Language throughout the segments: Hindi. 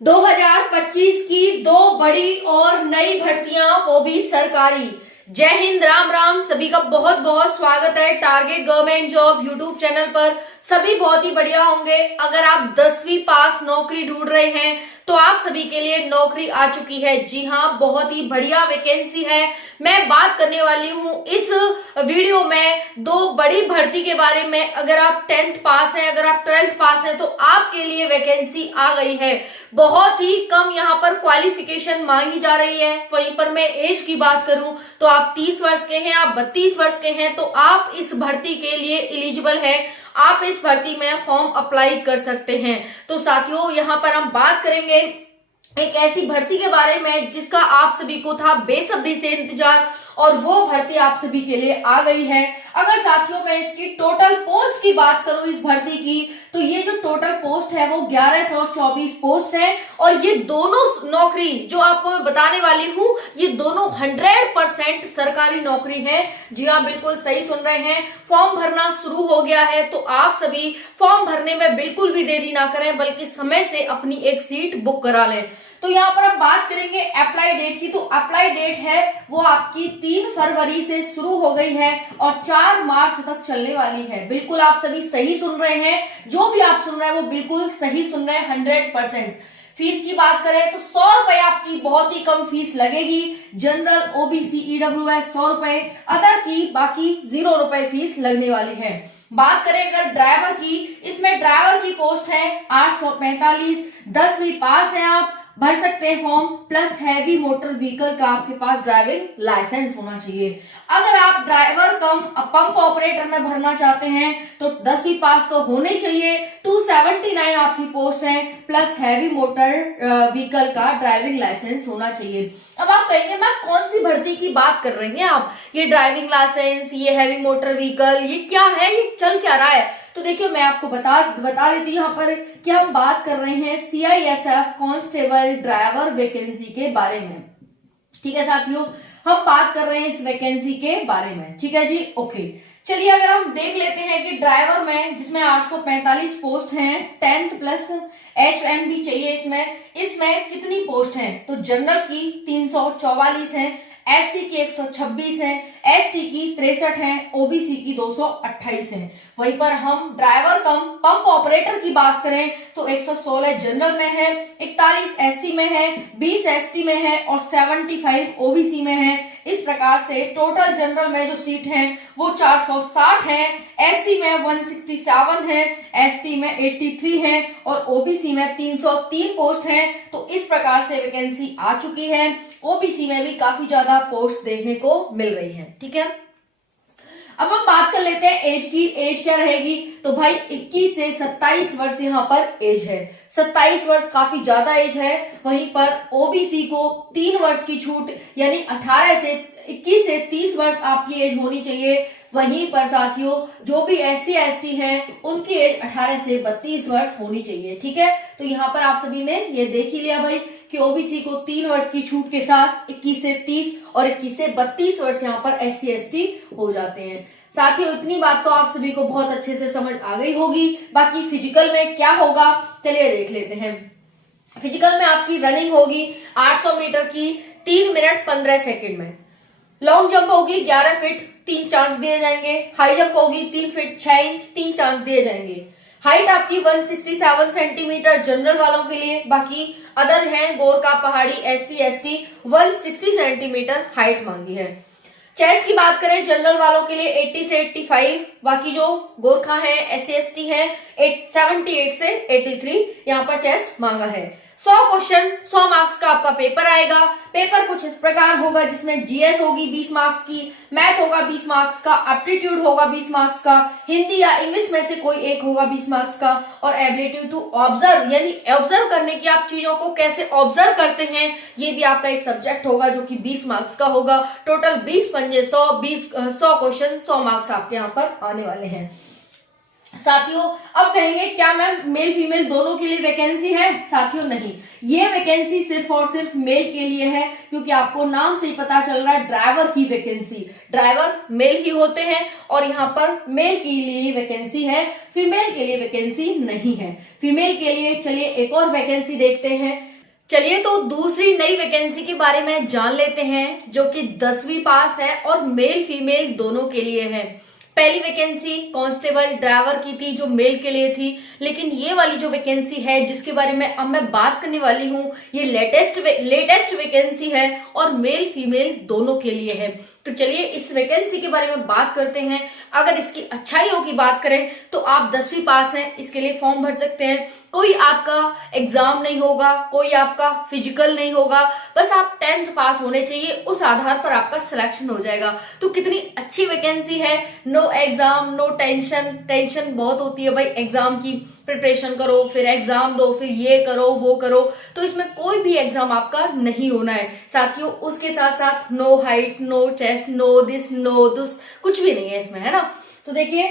2025 की दो बड़ी और नई भर्तियां, वो भी सरकारी। जय हिंद, राम राम। सभी का बहुत बहुत स्वागत है target government job YouTube channel पर। सभी बहुत ही बढ़िया होंगे। अगर आप 10वीं पास नौकरी ढूंढ रहे हैं तो आप सभी के लिए नौकरी आ चुकी है। जी हाँ, बहुत ही बढ़िया वैकेंसी है। मैं बात करने वाली हूँ इस वीडियो में दो बड़ी भर्ती के बारे में। अगर आप 10th पास हैं, अगर आप 12th पास हैं तो आपके लिए वैकेंसी आ गई है। बहुत ही कम यहाँ पर क्वालिफिकेशन मांगी जा रही है। वहीं पर मैं एज की बात करूं तो आप 30 वर्ष के हैं, आप 32 वर्ष के हैं तो आप इस भर्ती के लिए एलिजिबल हैं। आप इस भर्ती में फॉर्म अप्लाई कर सकते हैं। तो साथियों, यहाँ पर हम बात करेंगे एक ऐसी भर्ती के बारे में जिसका आप सभी को था बेसब्री से इंतजार, और वो भर्ती आप सभी के लिए आ गई है। अगर साथियों मैं इसकी टोटल पोस्ट की बात करूं इस भर्ती की, तो ये जो टोटल पोस्ट है वो 1124 पोस्ट है। और ये दोनों नौकरी जो आपको मैं बताने वाली हूं, ये दोनों 100% सरकारी नौकरी है। जी हाँ, बिल्कुल सही सुन रहे हैं। फॉर्म भरना शुरू हो गया है, तो आप सभी फॉर्म भरने में बिल्कुल भी देरी ना करें, बल्कि समय से अपनी एक सीट बुक करा लें। तो यहाँ पर हम बात करेंगे अप्लाई डेट की। तो अप्लाई डेट है वो आपकी 3 फरवरी से शुरू हो गई है और 4 मार्च तक चलने वाली है। बिल्कुल आप सभी सही सुन रहे हैं। जो भी आप सुन रहे हैं वो बिल्कुल सही सुन रहे हैं, 100%। फीस की बात करें तो 100 रुपए आपकी बहुत ही कम फीस लगेगी। जनरल, ओबीसी, ईडब्ल्यूएस 100 रुपए, अदर की बाकी 0 रुपए फीस लगने वाली है। बात करें अगर ड्राइवर की, इसमें ड्राइवर की पोस्ट है 845। 10वीं पास है, आप भर सकते हैं form. Plus heavy motor vehicle का आपके पास ड्राइविंग लाइसेंस होना चाहिए। अगर आप ड्राइवर कम पंप ऑपरेटर में भरना चाहते हैं तो 10वीं पास तो होने चाहिए। 279 आपकी पोस्ट है, प्लस हैवी मोटर व्हीकल का ड्राइविंग लाइसेंस होना चाहिए। अब आप कहेंगे मैम कौन सी भर्ती की बात कर रही हैं आप, ये ड्राइविंग लाइसेंस, ये हैवी मोटर व्हीकल, ये क्या है, ये चल क्या रहा है? तो देखिए मैं आपको बता देती हूँ यहाँ पर कि हम बात कर रहे हैं सीआईएसएफ कांस्टेबल ड्राइवर वैकेंसी के बारे में। ठीक है साथियों, हम बात कर रहे हैं इस वैकेंसी के बारे में। ठीक है जी, ओके। चलिए अगर हम देख लेते हैं कि ड्राइवर में, जिसमें 845 पोस्ट हैं, 10th प्लस HND चाहिए इसमें कितनी पोस्ट हैं? तो जनरल की 344 है, एससी की 126 है, एसटी की 63 है, ओबीसी की 228 है। वहीं पर हम ड्राइवर कम पंप ऑपरेटर की बात करें तो 116 जनरल में है, 41 एससी में है, 20 एसटी में है और 75 ओबीसी में है। इस प्रकार से टोटल जनरल में जो सीट है वो 460 है, एससी में 167 है, एसटी में 83 है और ओबीसी में 303 पोस्ट है। तो इस प्रकार से वैकेंसी आ चुकी है। ओबीसी में भी काफी ज्यादा पोस्ट देखने को मिल रही है। ठीक है, अब हम बात कर लेते हैं एज की। एज क्या रहेगी? तो भाई 21 से 27 वर्ष यहाँ पर एज है। 27 वर्ष काफी ज्यादा एज है। वहीं पर ओबीसी को 3 वर्ष की छूट, यानी 21 से 30 वर्ष आपकी एज होनी चाहिए। वहीं पर साथियों जो भी एससी एसटी हैं उनकी एज 18 से 32 वर्ष होनी चाहिए। ठीक है, तो यहाँ पर आप सभी ने ये देख ही लिया भाई कि ओबीसी को 3 वर्ष की छूट के साथ 21 से 30 और 21 से 32 वर्ष यहाँ पर एससी एसटी हो जाते हैं। साथियों इतनी बात तो आप सभी को बहुत अच्छे से समझ आ गई होगी। बाकी फिजिकल में क्या होगा, चलिए देख लेते हैं। फिजिकल में आपकी रनिंग होगी 800 मीटर की 3 मिनट 15 सेकेंड में। लॉन्ग जंप होगी 11 फीट, 3 चांस दिए जाएंगे। हाई जंप होगी 3 फीट 6 इंच, 3 चांस दिए जाएंगे। हाइट आपकी 167 सेंटीमीटर जनरल वालों के लिए। बाकी अदर हैं गोरखा, पहाड़ी, एससी एसटी 160 सेंटीमीटर हाइट मांगी है। चेस्ट की बात करें जनरल वालों के लिए 80 से 85, बाकी जो गोरखा है, एससी एसटी है 78 से 83 यहाँ पर चेस्ट मांगा है। 100 क्वेश्चन 100 मार्क्स का आपका पेपर आएगा। पेपर कुछ इस प्रकार होगा जिसमें जीएस होगी 20 मार्क्स की, मैथ होगा 20 मार्क्स का, एप्टीट्यूड होगा 20 मार्क्स का, हिंदी या इंग्लिश में से कोई एक होगा 20 मार्क्स का, और एबिलिटी टू ऑब्जर्व, यानी ऑब्जर्व करने की, आप चीजों को कैसे ऑब्जर्व करते हैं, ये भी आपका एक सब्जेक्ट होगा जो कि 20 मार्क्स का होगा। टोटल 20 पंजे 100 क्वेश्चन 100 मार्क्स आपके यहाँ पर आने वाले हैं। साथियों अब कहेंगे क्या मैम मेल फीमेल दोनों के लिए वैकेंसी है? साथियों नहीं, ये वैकेंसी सिर्फ और सिर्फ मेल के लिए है, क्योंकि आपको नाम से ही पता चल रहा है ड्राइवर की वैकेंसी, ड्राइवर मेल ही होते हैं और यहाँ पर मेल के लिए वैकेंसी है, फीमेल के लिए वैकेंसी नहीं है। फीमेल के लिए चलिए एक और वैकेंसी देखते हैं। चलिए तो दूसरी नई वैकेंसी के बारे में जान लेते हैं, जो कि 10वीं पास है और मेल फीमेल दोनों के लिए है। पहली वैकेंसी कांस्टेबल ड्राइवर की थी जो मेल के लिए थी, लेकिन ये वाली जो वैकेंसी है जिसके बारे में अब मैं बात करने वाली हूँ, ये लेटेस्ट वैकेंसी है और मेल फीमेल दोनों के लिए है। तो चलिए इस वैकेंसी के बारे में बात करते हैं। अगर इसकी अच्छाइयों की बात करें तो आप 10वीं पास हैं, इसके लिए फॉर्म भर सकते हैं। कोई आपका एग्जाम नहीं होगा, कोई आपका फिजिकल नहीं होगा, बस आप 10th पास होने चाहिए, उस आधार पर आपका सिलेक्शन हो जाएगा। तो कितनी अच्छी वैकेंसी है, no exam no tension. Tension बहुत होती है भाई, एग्जाम की प्रिपरेशन करो, फिर एग्जाम दो, फिर ये करो वो करो, तो इसमें कोई भी एग्जाम आपका नहीं होना है साथियों। उसके साथ साथ no height no chest no this no दुस, कुछ भी नहीं है इसमें, है ना। तो देखिए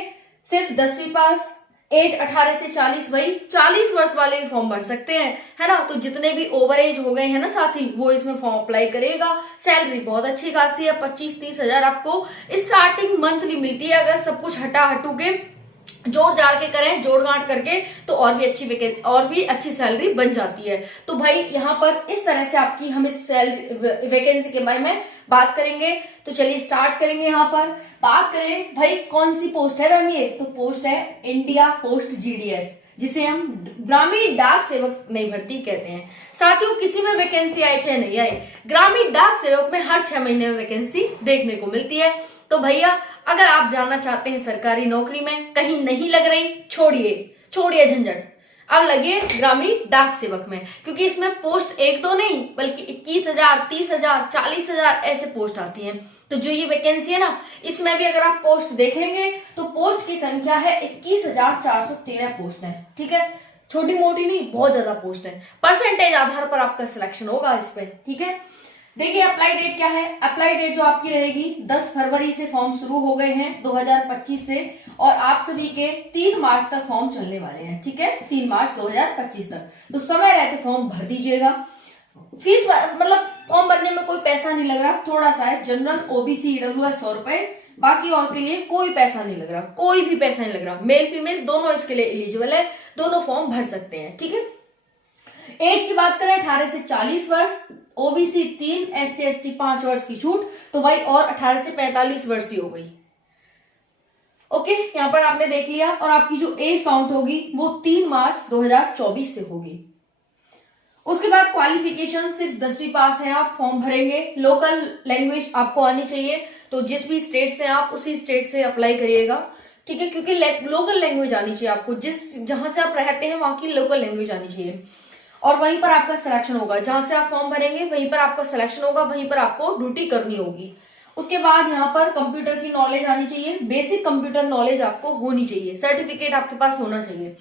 सिर्फ 10वीं पास, एज 18 से 40, वही 40 वर्ष वाले भी फॉर्म भर सकते हैं, है ना। तो जितने भी ओवर एज हो गए हैं ना साथी, वो इसमें फॉर्म अप्लाई करेगा। सैलरी बहुत अच्छी खासी है, 25-30 हजार आपको स्टार्टिंग मंथली मिलती है। अगर सब कुछ हटा हटू के जोड़ जाड़ के करें, जोड़ गांठ करके, तो और भी अच्छी सैलरी बन जाती है। तो भाई यहाँ पर इस तरह से आपकी हम इस सैलरी वैकेंसी के बारे में बात करेंगे। तो चलिए स्टार्ट करेंगे। यहाँ पर बात करें भाई कौन सी पोस्ट है मैम, ये तो पोस्ट है इंडिया पोस्ट जीडीएस, जिसे हम ग्रामीण डाक सेवक नई भर्ती कहते हैं। साथियों किसी में वैकेंसी आए चाहे नहीं आए, ग्रामीण डाक सेवक में हर 6 महीने में वैकेंसी देखने को मिलती है। तो भैया अगर आप जाना चाहते हैं सरकारी नौकरी में, कहीं नहीं लग रही, छोड़िए झंझट, अब लगे ग्रामीण डाक सेवक में, क्योंकि इसमें पोस्ट एक तो नहीं बल्कि 21,000, 30,000, 40,000 ऐसे पोस्ट आती हैं। तो जो ये वैकेंसी है ना, इसमें भी अगर आप पोस्ट देखेंगे तो पोस्ट की संख्या है 21,413 पोस्ट है। ठीक है, छोटी मोटी नहीं, बहुत ज्यादा पोस्ट है। परसेंटेज आधार पर आपका सिलेक्शन होगा इस पे। ठीक है, देखिए अप्लाई डेट क्या है। अप्लाई डेट जो आपकी रहेगी 10 फरवरी से फॉर्म शुरू हो गए हैं 2025 से, और आप सभी के 3 मार्च तक फॉर्म चलने वाले हैं। ठीक है, 3 मार्च 2025 तक, तो समय रहते फॉर्म भर दीजिएगा। फीस मतलब फॉर्म भरने में कोई पैसा नहीं लग रहा, थोड़ा सा है। जनरल ओबीसी ईडब्ल्यूएस 100 रुपए, बाकी और के लिए कोई पैसा नहीं लग रहा, कोई भी पैसा नहीं लग रहा। मेल फीमेल दोनों इसके लिए एलिजिबल है, दोनों फॉर्म भर सकते हैं। ठीक है, एज की बात करें 18 से 40 वर्ष, ओबीसी 3, SC ST 5 वर्ष की छूट, तो भाई और 18 से 45 वर्ष ही हो गई। ओके, यहां पर आपने देख लिया। और आपकी जो एज काउंट होगी वो 3 मार्च 2024 से होगी। उसके बाद क्वालिफिकेशन सिर्फ 10वीं पास है, आप फॉर्म भरेंगे। लोकल लैंग्वेज आपको आनी चाहिए, तो जिस भी स्टेट से आप उसी स्टेट से अप्लाई करिएगा। ठीक है, क्योंकि लोकल लैंग्वेज आनी चाहिए आपको, जहां से आप रहते हैं वहां की लोकल लैंग्वेज आनी चाहिए, और वहीं पर आपका सिलेक्शन होगा। जहां से आप फॉर्म भरेंगे वहीं पर आपका सिलेक्शन होगा, वहीं पर आपको ड्यूटी करनी होगी। उसके बाद यहाँ पर कंप्यूटर की नॉलेज आनी चाहिए, बेसिक कंप्यूटर नॉलेज आपको होनी चाहिए, सर्टिफिकेट आपके पास होना चाहिए।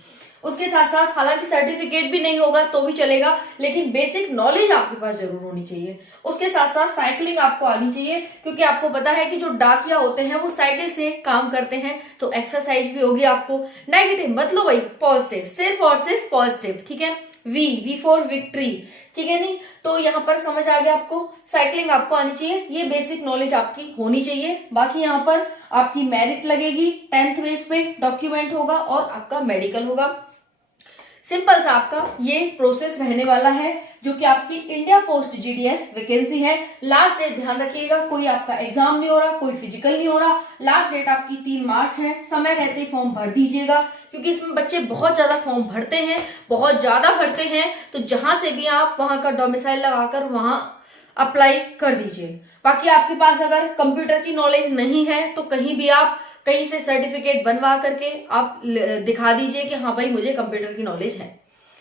उसके साथ साथ हालांकि सर्टिफिकेट भी नहीं होगा तो भी चलेगा, लेकिन बेसिक नॉलेज आपके पास जरूर होनी चाहिए। उसके साथ साथ साइकिलिंग आपको आनी चाहिए, क्योंकि आपको पता है कि जो डाकिया होते हैं वो साइकिल से काम करते हैं, तो एक्सरसाइज भी होगी आपको। नेगेटिव मत लो भाई, पॉजिटिव, सिर्फ और सिर्फ पॉजिटिव। ठीक है, वी फॉर विक्ट्री। ठीक है, नहीं तो यहाँ पर समझ आ गया आपको। साइकिलिंग आपको आनी चाहिए, ये बेसिक नॉलेज आपकी होनी चाहिए। बाकी यहाँ पर आपकी मेरिट लगेगी 10th बेस पे, डॉक्यूमेंट होगा और आपका मेडिकल होगा। सिंपल सा आपका ये प्रोसेस रहने वाला है, जो कि आपकी इंडिया पोस्ट जीडीएस वैकेंसी है। लास्ट डेट ध्यान रखिएगा, कोई आपका एग्जाम नहीं हो रहा, कोई फिजिकल नहीं हो रहा। लास्ट डेट आपकी 3 मार्च है, समय रहते ही फॉर्म भर दीजिएगा, क्योंकि इसमें बच्चे बहुत ज्यादा फॉर्म भरते हैं, बहुत ज्यादा भरते हैं। तो जहां से भी आप वहां का डोमिसाइल लगाकर वहां अप्लाई कर दीजिए। बाकी आपके पास अगर कंप्यूटर की नॉलेज नहीं है तो कहीं भी आप कहीं से सर्टिफिकेट बनवा करके आप दिखा दीजिए कि हाँ भाई मुझे कंप्यूटर की नॉलेज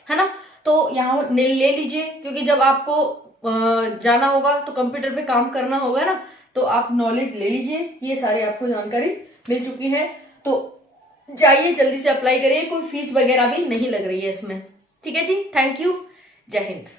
है ना। तो यहाँ ले लीजिए, क्योंकि जब आपको जाना होगा तो कंप्यूटर पे काम करना होगा ना, तो आप नॉलेज ले लीजिए। ये सारी आपको जानकारी मिल चुकी है, तो जाइए जल्दी से अप्लाई करिए, कोई फीस वगैरह भी नहीं लग रही है इसमें। ठीक है जी, थैंक यू, जय हिंद।